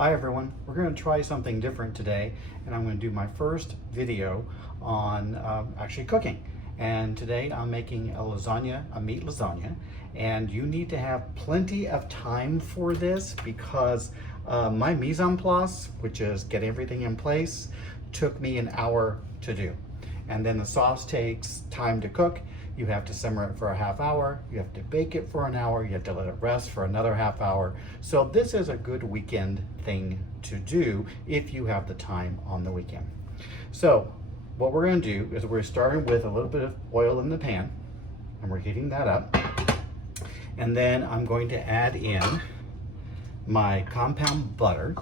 Hi everyone, we're going to try something different today, and I'm going to do my first video on actually cooking. And today I'm making a lasagna, a meat lasagna, and you need to have plenty of time for this because my mise en place, which is get everything in place, took me an hour to do. And then the sauce takes time to cook. You have to simmer it for a half hour, you have to bake it for an hour, you have to let it rest for another half hour. So this is a good weekend thing to do if you have the time on the weekend. So what we're going to do is we're starting with a little bit of oil in the pan, and we're heating that up. And then I'm going to add in my compound butter.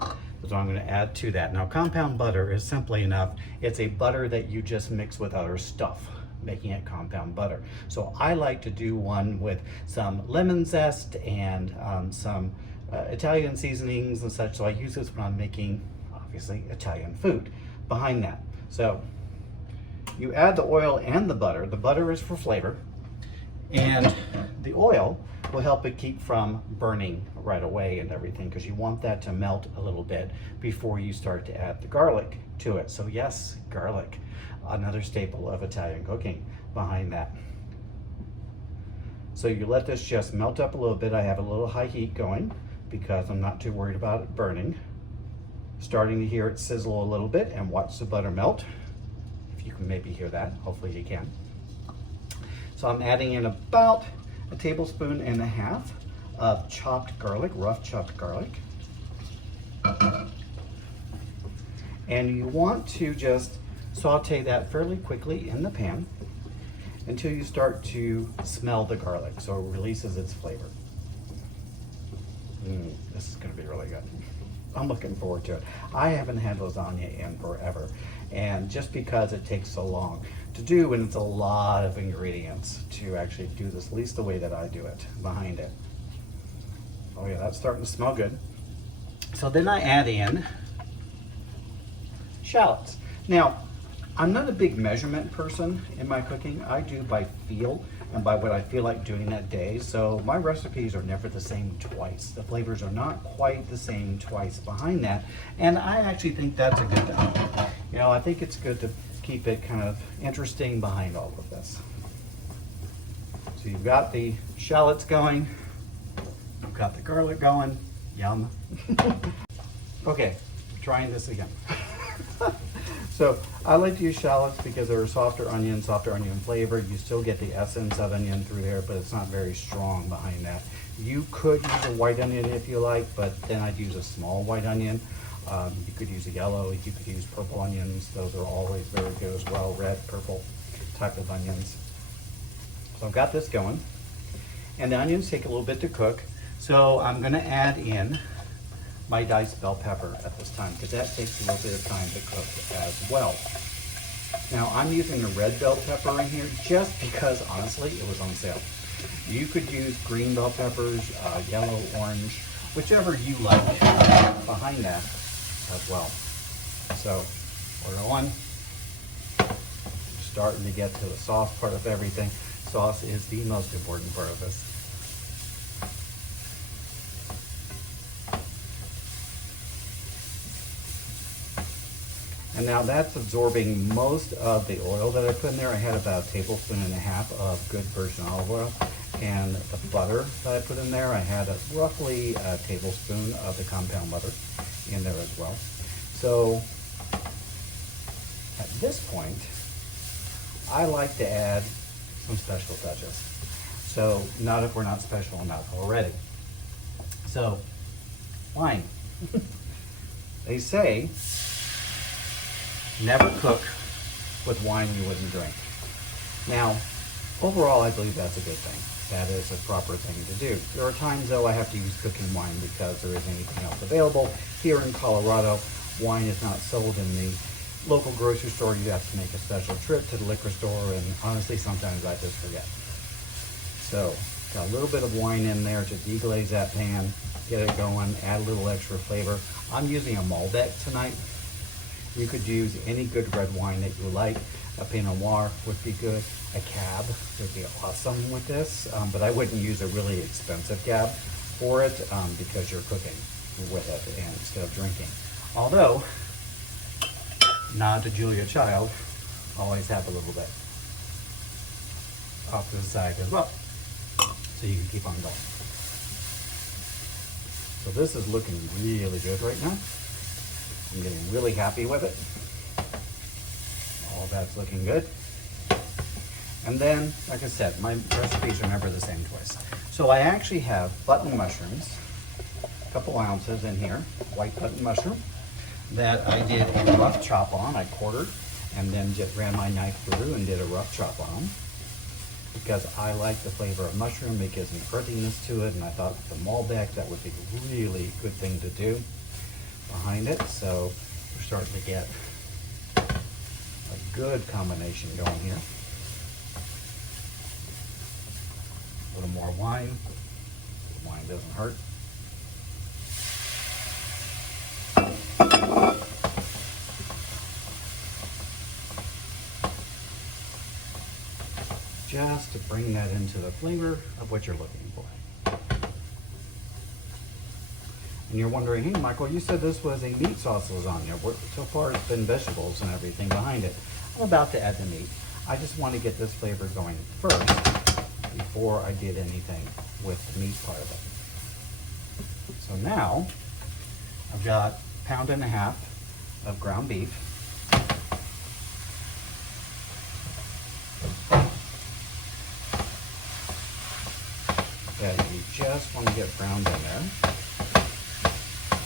So I'm going to add to that. Now, compound butter is simply enough. It's a butter that you just mix with other stuff, making it compound butter. So I like to do one with some lemon zest and some Italian seasonings and such. So I use this when I'm making, obviously, Italian food behind that. So you add the oil and the butter. The butter is for flavor, and the oil will help it keep from burning right away and everything, because you want that to melt a little bit before you start to add the garlic to it. So yes, garlic, another staple of Italian cooking behind that. So you let this just melt up a little bit. I have a little high heat going because I'm not too worried about it burning. Starting to hear it sizzle a little bit, and watch the butter melt. If you can maybe hear that, hopefully you can. So I'm adding in about a tablespoon and a half of chopped garlic, rough chopped garlic. And you want to just saute that fairly quickly in the pan until you start to smell the garlic, so it releases its flavor. This is going to be really good. I'm looking forward to it. I haven't had lasagna in forever, and just because it takes so long to do, and it's a lot of ingredients to actually do this, at least the way that I do it behind it. Oh yeah, that's starting to smell good. So then I add in shallots. Now, I'm not a big measurement person in my cooking. I do by feel and by what I feel like doing that day. So my recipes are never the same twice. The flavors are not quite the same twice behind that. And I actually think that's a good thing. You know, I think it's good to keep it kind of interesting behind all of this. So you've got the shallots going, you've got the garlic going, yum. Okay, trying this again. So I like to use shallots because they're a softer onion flavor. You still get the essence of onion through there, but it's not very strong behind that. You could use a white onion if you like, but then I'd use a small white onion. You could use a yellow, you could use purple onions. Those are always very good as well, red, purple type of onions. So I've got this going, and the onions take a little bit to cook. So I'm gonna add in my diced bell pepper at this time, because that takes a little bit of time to cook as well. Now I'm using a red bell pepper in here just because honestly it was on sale. You could use green bell peppers, yellow, orange, whichever you like behind that as well. So we're on, starting to get to the sauce part of everything. Sauce is the most important part of this. And now that's absorbing most of the oil that I put in there. I had about a tablespoon and a half of good virgin olive oil, and the butter that I put in there, I had roughly a tablespoon of the compound butter in there as well. So at this point, I like to add some special touches. So not if we're not special enough already. So wine. They say never cook with wine you wouldn't drink. Now, overall, I believe that's a good thing. That is a proper thing to do. There are times, though, I have to use cooking wine because there isn't anything else available. Here in Colorado, wine is not sold in the local grocery store. You have to make a special trip to the liquor store, and honestly, sometimes I just forget. So, got a little bit of wine in there to deglaze that pan, get it going, add a little extra flavor. I'm using a Malbec tonight. You could use any good red wine that you like. A Pinot Noir would be good. A Cab would be awesome with this, but I wouldn't use a really expensive Cab for it because you're cooking. with it and instead of drinking. Although, nod to Julia Child, always have a little bit off to the side as well, so you can keep on going. So this is looking really good right now. I'm getting really happy with it. All that's looking good. And then, like I said, my recipes are never the same twice. So I actually have button mushrooms, a couple ounces in here, white button mushroom, that I did a rough chop on. I quartered and then just ran my knife through and did a rough chop on them, because I like the flavor of mushroom. It gives an earthiness to it, and I thought with the Malbec that would be a really good thing to do behind it. So we're starting to get a good combination going here. A little more wine. Wine doesn't hurt. Just to bring that into the flavor of what you're looking for. And you're wondering, hey Michael, you said this was a meat sauce lasagna. So far it's been vegetables and everything behind it. I'm about to add the meat. I just want to get this flavor going first before I did anything with the meat part of it. So now I've got 1.5 pounds of ground beef. That you just want to get browned in there.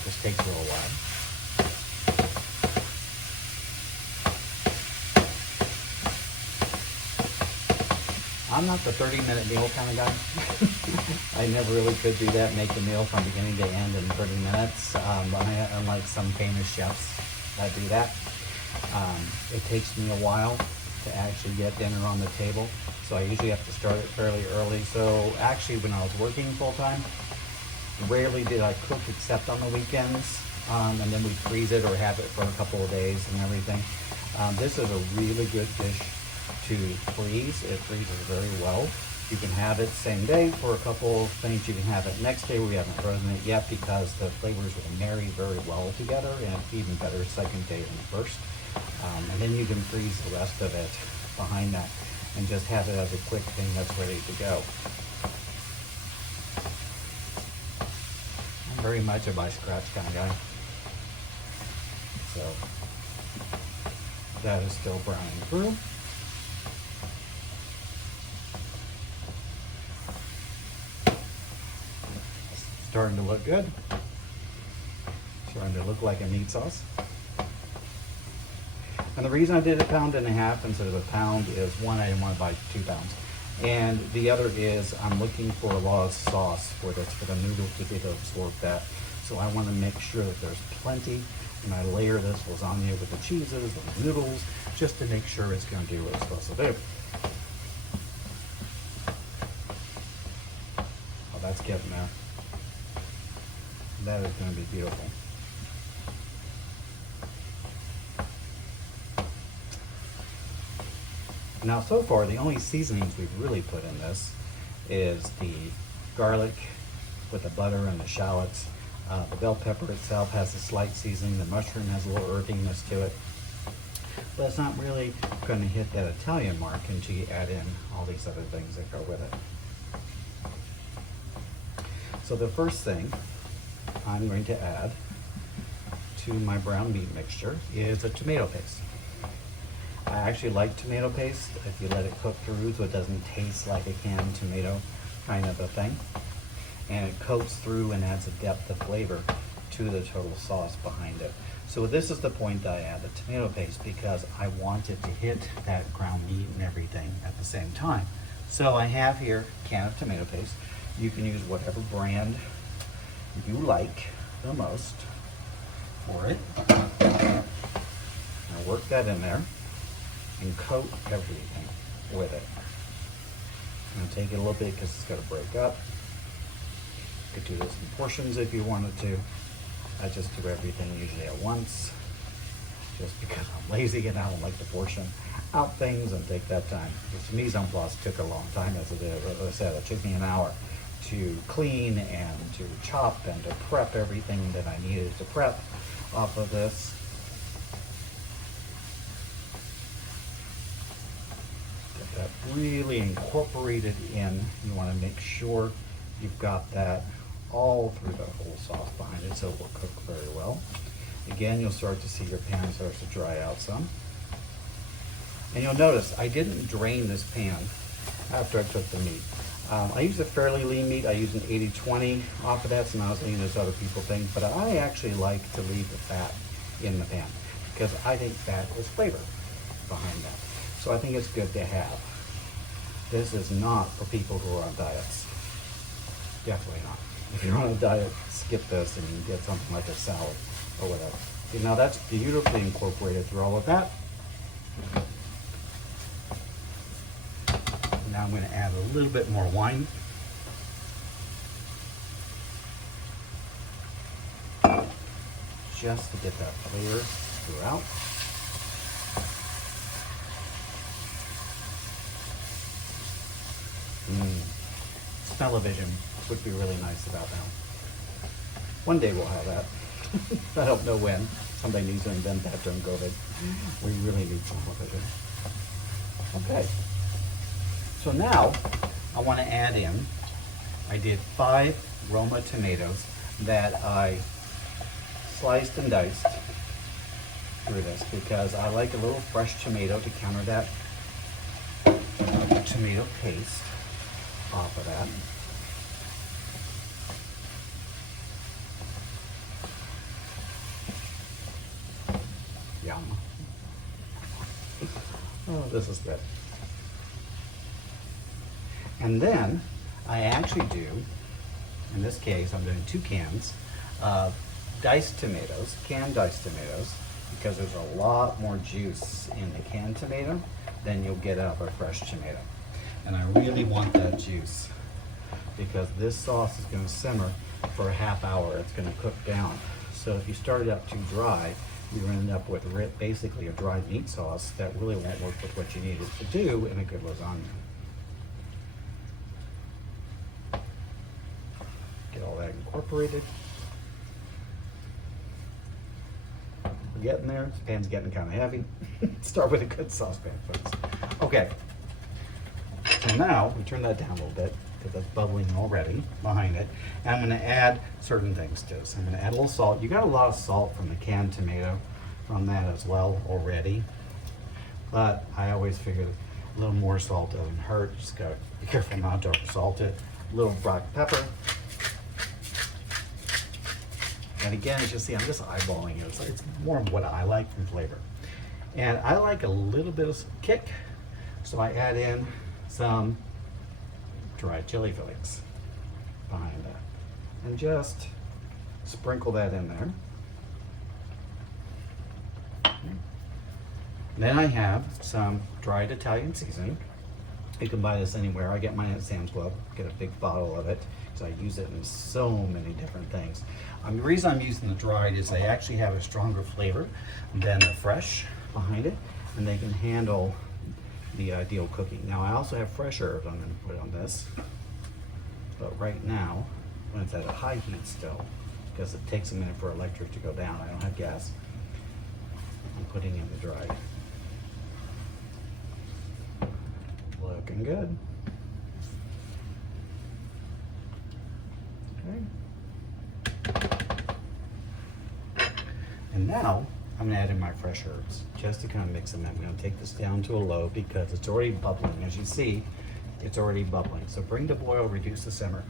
This takes a little while. I'm not the 30-minute meal kind of guy. I never really could do that, make the meal from beginning to end in 30 minutes. Unlike some famous chefs that do that. It takes me a while to actually get dinner on the table. So I usually have to start it fairly early. So actually when I was working full-time, rarely did I cook except on the weekends. And then we freeze it or have it for a couple of days and everything. This is a really good dish to freeze. It freezes very well. You can have it same day for a couple of things. You can have it next day. We haven't frozen it yet because the flavors will marry very well together, and it's even better second day than first. And then you can freeze the rest of it behind that and just have it as a quick thing that's ready to go. I'm very much a by scratch kind of guy. So that is still browning through. Starting to look good. Starting to look like a meat sauce. And the reason I did 1.5 pounds instead of a pound is one, I didn't want to buy 2 pounds. And the other is I'm looking for a lot of sauce for this, for the noodles to be able to absorb that. So I want to make sure that there's plenty, and I layer this lasagna with the cheeses, the noodles, just to make sure it's going to do what it's supposed to do. Oh, that's getting there. That is going to be beautiful. Now, so far, the only seasonings we've really put in this is the garlic with the butter and the shallots. The bell pepper itself has a slight seasoning. The mushroom has a little earthiness to it. But it's not really going to hit that Italian mark until you add in all these other things that go with it. So the first thing I'm going to add to my brown meat mixture is a tomato paste. I actually like tomato paste if you let it cook through so it doesn't taste like a canned tomato kind of a thing. And it coats through and adds a depth of flavor to the total sauce behind it. So this is the point that I add the tomato paste, because I want it to hit that ground meat and everything at the same time. So I have here a can of tomato paste. You can use whatever brand you like the most for it. Now work that in there and coat everything with it. I'm going to take it a little bit because it's got to break up. You could do this in portions if you wanted to. I just do everything usually at once, just because I'm lazy and I don't like to portion out things and take that time. The mise en place took a long time, as I said. It took me an hour to clean and to chop and to prep everything that I needed to prep off of this. Get that really incorporated in. You want to make sure you've got that all through the whole sauce behind it so it will cook very well. Again, you'll start to see your pan starts to dry out some. And you'll notice I didn't drain this pan after I cooked the meat. I use a fairly lean meat. I use an 80-20 off of that. It's not as lean as other people think, but I actually like to leave the fat in the pan because I think fat is flavor behind that. So I think it's good to have. This is not for people who are on diets. Definitely not. If you're on a diet, skip this and you get something like a salad or whatever. Okay, now that's beautifully incorporated through all of that. Now I'm going to add a little bit more wine. Just to get that flavor throughout. Smell-o-vision would be really nice about that. One day we'll have that. I don't know when. Somebody needs to invent that during COVID. We really need smell-o-vision. Okay. So now I want to add in, I did 5 Roma tomatoes that I sliced and diced through this because I like a little fresh tomato to counter that tomato paste off of that. Yum. Oh, this is good. And then I actually do, in this case, I'm doing 2 cans of diced tomatoes, canned diced tomatoes, because there's a lot more juice in the canned tomato than you'll get out of a fresh tomato. And I really want that juice because this sauce is going to simmer for a half hour. It's going to cook down. So if you start it up too dry, you're going to end up with basically a dry meat sauce that really won't work with what you need it to do in a good lasagna. Get all that incorporated. We're getting there. This pan's getting kind of heavy. Start with a good saucepan, folks. Okay. So now we turn that down a little bit because that's bubbling already behind it. And I'm going to add certain things to this. I'm going to add a little salt. You got a lot of salt from the canned tomato from that as well already. But I always figured a little more salt doesn't hurt. Just got to be careful not to salt it. A little black pepper. And again, as you see, I'm just eyeballing it. It's more of what I like from flavor. And I like a little bit of kick, so I add in some dried chili flakes behind that. And just sprinkle that in there. Then I have some dried Italian seasoning. You can buy this anywhere. I get mine at Sam's Club. Get a big bottle of it because I use it in so many different things. The reason I'm using the dried is they actually have a stronger flavor than the fresh behind it, and they can handle the ideal cooking. Now I also have fresh herbs I'm going to put on this, but right now, when it's at a high heat still, because it takes a minute for electric to go down, I don't have gas, I'm putting in the dried. Looking good. Okay. And now I'm going to add in my fresh herbs just to kind of mix them in. I'm going to take this down to a low because it's already bubbling. As you see, it's already bubbling. So bring the boil, reduce the simmer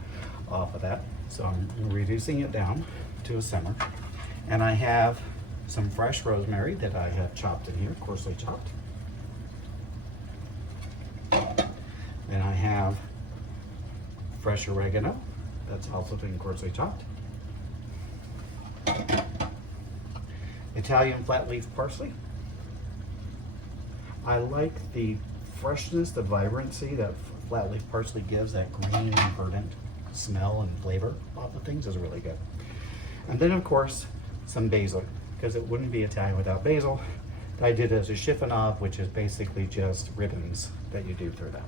off of that. So I'm reducing it down to a simmer. And I have some fresh rosemary that I have chopped in here, coarsely chopped. And I have fresh oregano that's also been coarsely chopped. Italian flat leaf parsley. I like the freshness, the vibrancy that flat leaf parsley gives, that green, verdant smell and flavor off of things is really good. And then of course, some basil, because it wouldn't be Italian without basil. I did it as a chiffonade, which is basically just ribbons that you do through that.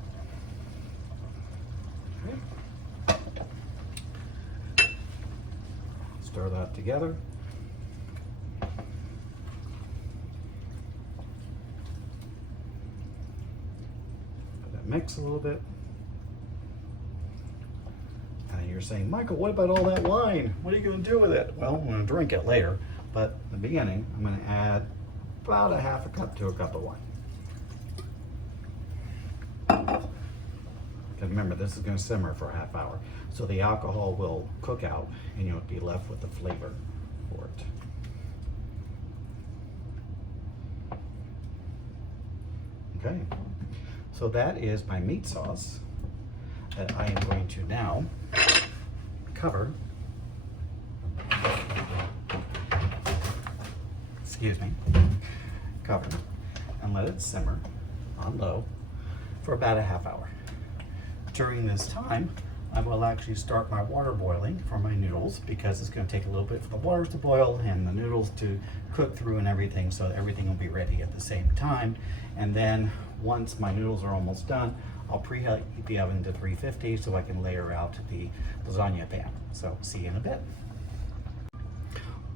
Okay. Stir that together. Let that mix a little bit. And you're saying, Michael, what about all that wine? What are you going to do with it? Well, I'm going to drink it later, but in the beginning, I'm going to add about a half a cup to a cup of wine. Because remember, this is going to simmer for a half hour. So the alcohol will cook out and you'll be left with the flavor for it. Okay, so that is my meat sauce that I am going to now cover, cover and let it simmer on low for about a half hour. During this time, I will actually start my water boiling for my noodles because it's going to take a little bit for the waters to boil and the noodles to cook through and everything, so everything will be ready at the same time. And then once my noodles are almost done, I'll preheat the oven to 350 so I can layer out the lasagna pan. So see you in a bit.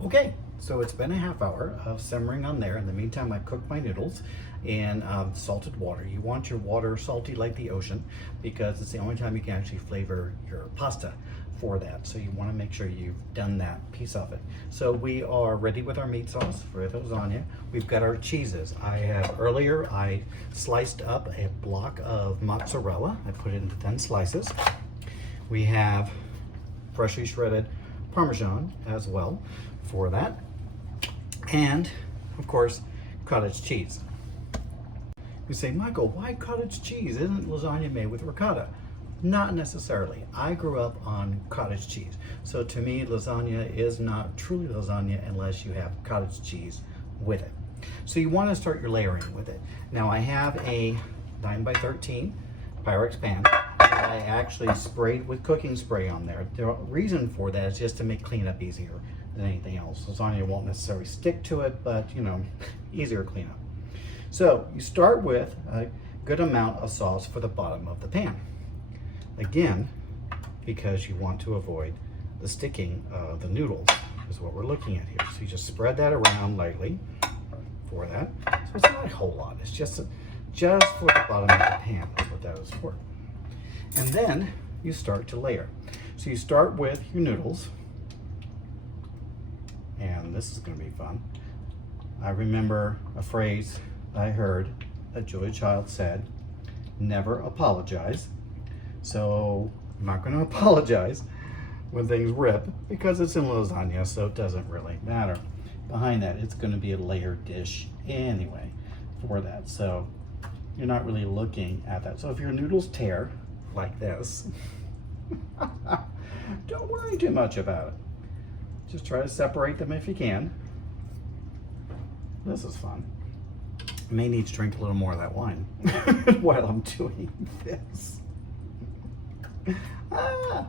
Okay, so it's been a half hour of simmering on there. In the meantime, I've cooked my noodles in salted water. You want your water salty like the ocean because it's the only time you can actually flavor your pasta for that. So you want to make sure you've done that piece of it. So we are ready with our meat sauce for the lasagna. We've got our cheeses. I sliced up a block of mozzarella. I put it into thin slices. We have freshly shredded Parmesan as well for that. And of course, cottage cheese. You say, Michael, why cottage cheese? Isn't lasagna made with ricotta? Not necessarily. I grew up on cottage cheese. So to me, lasagna is not truly lasagna unless you have cottage cheese with it. So you want to start your layering with it. Now I have a 9x13 Pyrex pan that I actually sprayed with cooking spray on there. The reason for that is just to make cleanup easier than anything else. Lasagna won't necessarily stick to it, but you know, easier cleanup. So you start with a good amount of sauce for the bottom of the pan. Again, because you want to avoid the sticking of the noodles is what we're looking at here. So you just spread that around lightly for that. So it's not a whole lot. It's just for the bottom of the pan. That's what that is for. And then you start to layer. So you start with your noodles. And this is going to be fun. I remember a phrase I heard that Julia Child said, never apologize. So I'm not going to apologize when things rip because it's in lasagna, so it doesn't really matter. Behind that, it's going to be a layered dish anyway for that. So you're not really looking at that. So if your noodles tear like this, don't worry too much about it. Just try to separate them if you can. This is fun. I may need to drink a little more of that wine while I'm doing this. Ah.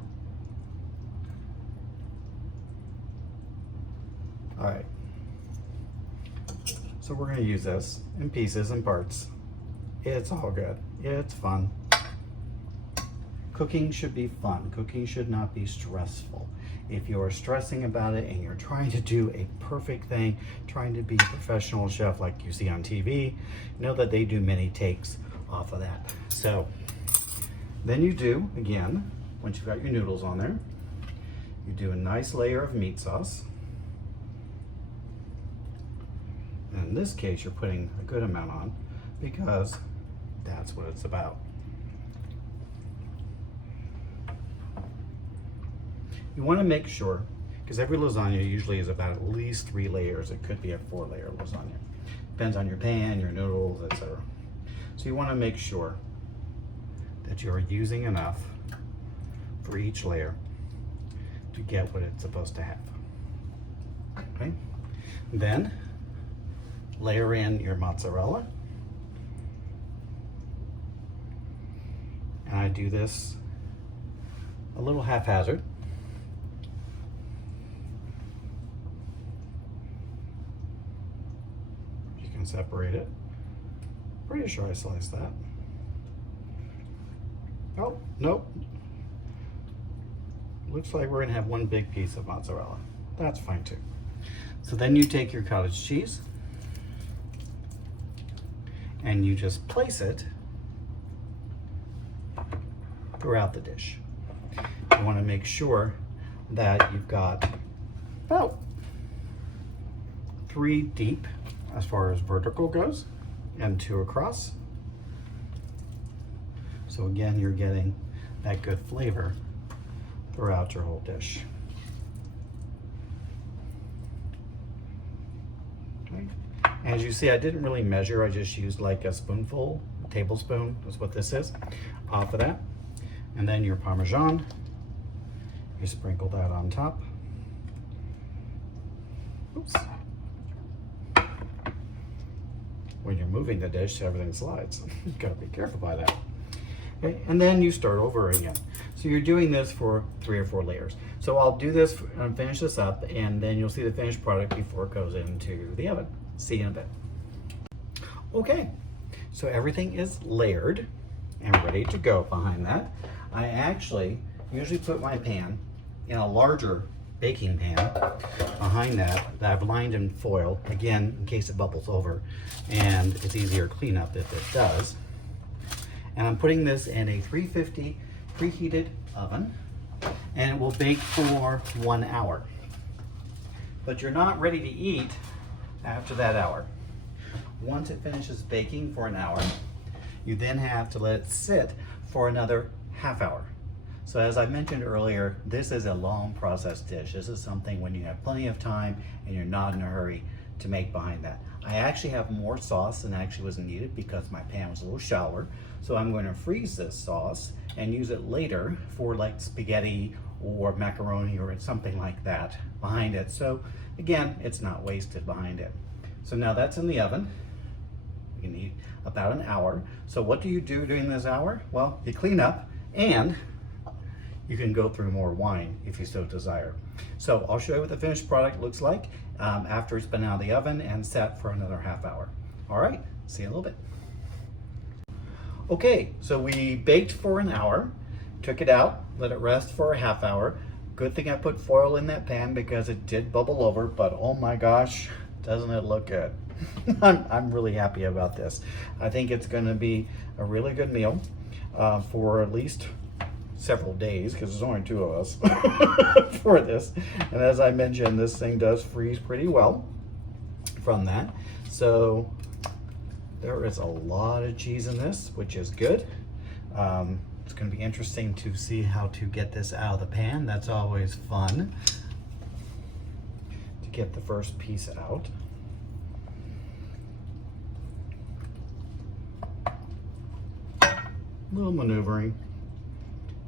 All right. So we're going to use this in pieces and parts. It's all good. It's fun. Cooking should be fun. Cooking should not be stressful. If you are stressing about it and you're trying to do a perfect thing, trying to be a professional chef like you see on TV, know that they do many takes off of that. So then you do, again, once you've got your noodles on there, you do a nice layer of meat sauce. And in this case, you're putting a good amount on because that's what it's about. You want to make sure, because every lasagna usually is about at least 3 layers. It could be a 4-layer lasagna. Depends on your pan, your noodles, etc. So you want to make sure that you're using enough for each layer to get what it's supposed to have. Okay? Then layer in your mozzarella. And I do this a little haphazard. You can separate it. Pretty sure I sliced that. Oh, nope. Looks like we're gonna have one big piece of mozzarella. That's fine too. So then you take your cottage cheese and you just place it throughout the dish. You want to make sure that you've got about 3 deep as far as vertical goes and 2 across. So again, you're getting that good flavor throughout your whole dish. Okay. As you see, I didn't really measure. I just used like a spoonful, a tablespoon is what this is, off of that. And then your Parmesan, you sprinkle that on top. Oops. When you're moving the dish, everything slides. You've got to be careful by that. Okay, and then you start over again. So you're doing this for 3 or 4 layers. So I'll do this and finish this up, and then you'll see the finished product before it goes into the oven. See you in a bit. Okay, so everything is layered and ready to go behind that. I actually usually put my pan in a larger baking pan behind that I've lined in foil, again, in case it bubbles over, and it's easier cleanup if it does. And I'm putting this in a 350 preheated oven, and it will bake for 1 hour. But you're not ready to eat after that hour. Once it finishes baking for 1 hour, you then have to let it sit for another half hour. So as I mentioned earlier, this is a long process dish. This is something when you have plenty of time and you're not in a hurry to make behind that. I actually have more sauce than actually was needed because my pan was a little shallower. So I'm going to freeze this sauce and use it later for like spaghetti or macaroni or something like that behind it. So again, it's not wasted behind it. So now that's in the oven. You need about 1 hour. So what do you do during this hour? Well, you clean up and you can go through more wine if you so desire. So I'll show you what the finished product looks like after it's been out of the oven and set for another half hour. All right, see you in a little bit. Okay, so we baked for 1 hour, took it out, let it rest for a half hour. Good thing I put foil in that pan because it did bubble over, but oh my gosh, doesn't it look good? I'm really happy about this. I think it's gonna be a really good meal for at least several days because there's only 2 of us for this. And as I mentioned, this thing does freeze pretty well from that. So there is a lot of cheese in this, which is good. It's going to be interesting to see how to get this out of the pan. That's always fun to get the first piece out. A little maneuvering.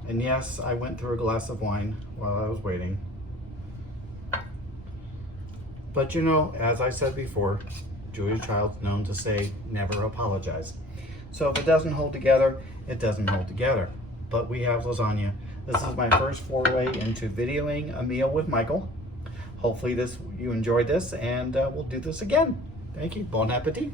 And yes, I went through a glass of wine while I was waiting. But you know, as I said before, Julia Child's known to say, never apologize. So if it doesn't hold together, it doesn't hold together. But we have lasagna. This is my first foray into videoing a meal with Michael. Hopefully you enjoyed this, and we'll do this again. Thank you. Bon appetit.